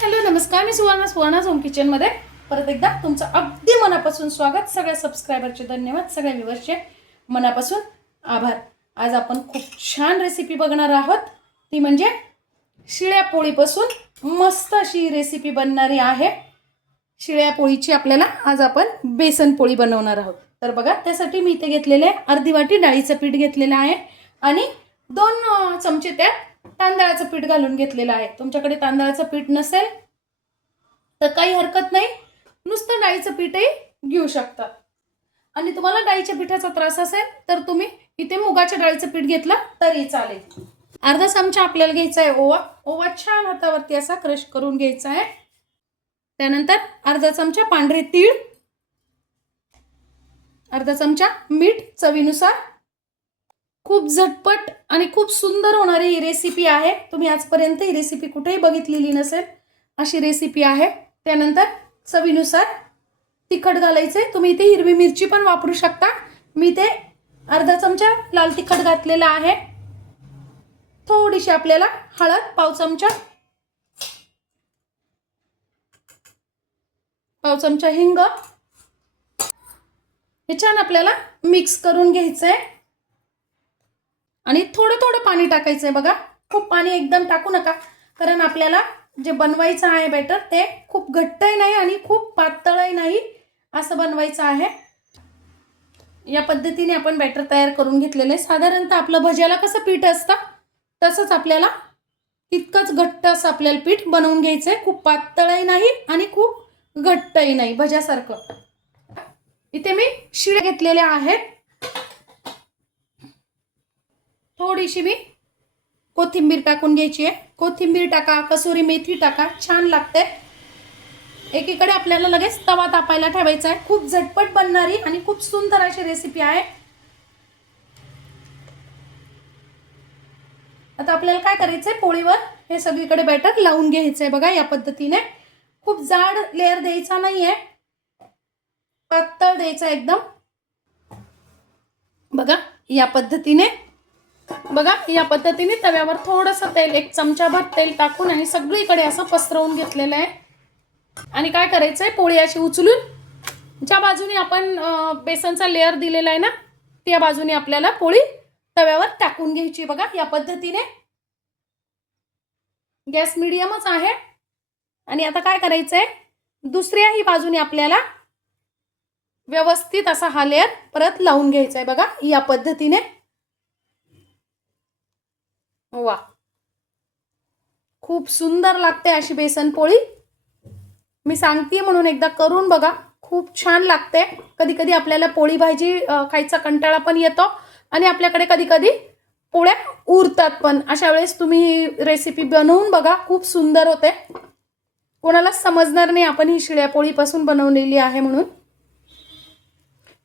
Hello नमस्कार, मी Suvarna home kitchen मध्ये परत एकदा तुमचं अगदी मनापासून स्वागत. सगळ्या सबस्क्रायबरचे धन्यवाद, सगळ्या व्ह्यूअर्सचे मनापासून आभार. आज आपण खूप छान रेसिपी बघणार आहोत, ती म्हणजे शिळ्या पोळीपासून मस्त अशी रेसिपी बनणारी आहे. शिळ्या पोळीची आपल्याला आज आपण बेसन पोळी बनवणार आहोत. तर बघा, त्यासाठी मी इथे घेतलेले अर्धी वाटी डाळीचं पीठ घेतलेलं आहे आणि 2 चमचे त्यात तांदळाचं पीठ घालून घेतलेलं आहे. तुमच्याकडे तांदळाचं पीठ नसेल तर काही हरकत नाही, नुसतं डाळीचं पीठही घेऊ शकता. आणि तुम्हाला डाळीच्या पिठाचा त्रास असेल तर तुम्ही इथे मुगाच्या डाळीचं पीठ घेतलं तरी चालेल. अर्धा चमचा आपल्याला घ्यायचा आहे ओवा छान हातावरती असा क्रश करून घ्यायचा आहे. त्यानंतर अर्धा चमचा पांढरे तीळ, अर्धा चमचा मीठ चवीनुसार. खूप झटपट आणि खूप सुंदर होणारी ही रेसिपी आहे. तुम्ही आजपर्यंत ही रेसिपी कुठेही बघितलेली नसेल अशी रेसिपी आहे. त्यानंतर चवीनुसार तिखट घालायचे. तुम्ही इथे हिरवी मिरची पण वापरू शकता. मी इथे अर्धा चमचा लाल तिखट घातलेला आहे. थोडीशी आपल्याला हळद, पाव चमचा हिंग. हे छान आपल्याला मिक्स करून घ्यायचं आहे आणि थोडं थोडं पाणी टाकायचं आहे. बघा, खूप पाणी एकदम टाकू नका, कारण आपल्याला जे बनवायचं आहे बॅटर ते खूप घट्टही नाही आणि खूप पातळही नाही असं बनवायचं आहे. या पद्धतीने आपण बॅटर तयार करून घेतलेलं आहे. साधारणतः आपलं भज्याला कसं पीठ असतं तसंच आपल्याला तितकंच घट्ट असं आपल्याला पीठ बनवून घ्यायचं आहे. खूप पातळही नाही आणि खूप घट्टही नाही, भज्यासारखं. इथे मी शिळे घेतलेले आहेत. थोडीशी मी कोथिंबीर टाकून घ्यायची आहे. कोथिंबीर टाका, कसुरी मेथी टाका, छान लागते. एकीकडे आपल्याला लगेच तवा तापायला ठेवायचा आहे. खूप झटपट बनणारी आणि खूप सुंदर अशी रेसिपी आहे. आता आपल्याला काय करायचंय, पोळीवर हे सगळीकडे बॅटर लावून घ्यायचंय. बघा, या पद्धतीने. खूप जाड लेयर द्यायचा नाहीये, पातळ द्यायचा एकदम. बघा, या पद्धतीने. बघा, या पद्धतीने तव्यावर थोडंसं तेल, 1 चमचाभर तेल टाकून आणि सगळीकडे असं पसरवून घेतलेलं आहे. आणि काय करायचंय, पोळी अशी उचलून ज्या बाजूने आपण बेसनचा लेयर दिलेला आहे ना, त्या बाजूने आपल्याला पोळी तव्यावर टाकून घ्यायची. बघा, या पद्धतीने. गॅस मीडियमच आहे. आणि आता काय करायचंय, दुसऱ्याही बाजूने आपल्याला व्यवस्थित असा हा लेयर परत लावून घ्यायचा आहे. बघा, या पद्धतीने. वा, खूप सुंदर लागते अशी बेसन पोळी. मी सांगते म्हणून एकदा करून बघा, खूप छान लागते. कधी कधी आपल्याला पोळी भाजी खायचा कंटाळा पण येतो आणि आपल्याकडे कधी कधी पोळ्या उरतात पण. अशा वेळेस तुम्ही रेसिपी बनवून बघा, खूप सुंदर होते. कोणालाच समजणार नाही आपण ही शिळ्या पोळीपासून बनवलेली आहे म्हणून.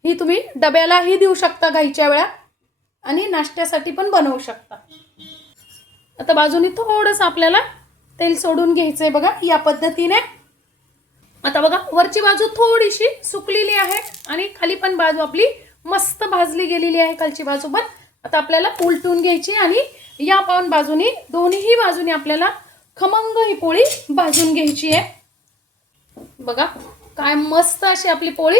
ही तुम्ही डब्यालाही देऊ शकता घाईच्या वेळा आणि नाश्त्यासाठी पण बनवू शकता. आता बाजूने थोडंसं आपल्याला तेल सोडून घ्यायचंय. बघा, या पद्धतीने. आता बघा, वरची बाजू थोडीशी सुकलेली आहे आणि खाली पण बाजू आपली मस्त भाजली गेलेली आहे, खालची बाजू पण. आता आपल्याला उलटून घ्यायची आणि या पण बाजूनी, दोन्हीही बाजूनी आपल्याला खमंग ही पोळी भाजून घ्यायची आहे. बघा, काय मस्त अशी आपली पोळी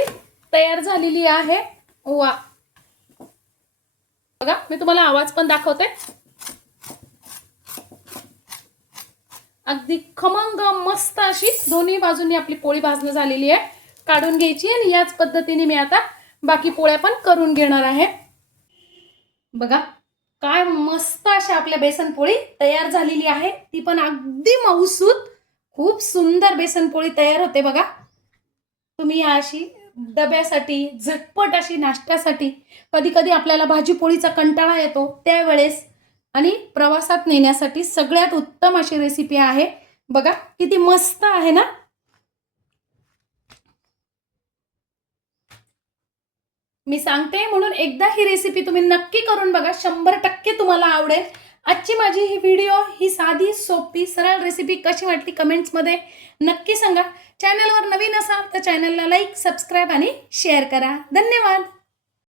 तयार झालेली आहे. वा, बघा, मी तुम्हाला आवाज पण दाखवते. अगदी खमंग मस्त अशी दोन्ही बाजूंनी आपली पोळी भाजणं झालेली आहे. काढून घ्यायची आणि याच पद्धतीने मी आता बाकी पोळ्या पण करून घेणार आहे. बघा, काय मस्त अशी आपल्या बेसन पोळी तयार झालेली आहे. ती पण अगदी मऊसूत, खूप सुंदर बेसन पोळी तयार होते. बघा, तुम्ही अशी डब्यासाठी, झटपट अशी नाश्त्यासाठी, कधी कधी आपल्याला भाजी पोळीचा कंटाळा येतो त्यावेळेस, आणि प्रवासात नेण्यासाठी सगळ्यात उत्तम अशी रेसिपी आहे. बघा, किती मस्त आहे ना. मी सांगते म्हणून एकदा ही रेसिपी तुम्ही नक्की करून बघा, 100% तुम्हाला आवडेल. आजची माझी ही व्हिडिओ, ही साधी सोपी सरळ रेसिपी कशी वाटली कमेंट्समध्ये नक्की सांगा. चॅनलवर नवीन असाल तर चॅनलला लाईक, सबस्क्राईब आणि शेअर करा. धन्यवाद.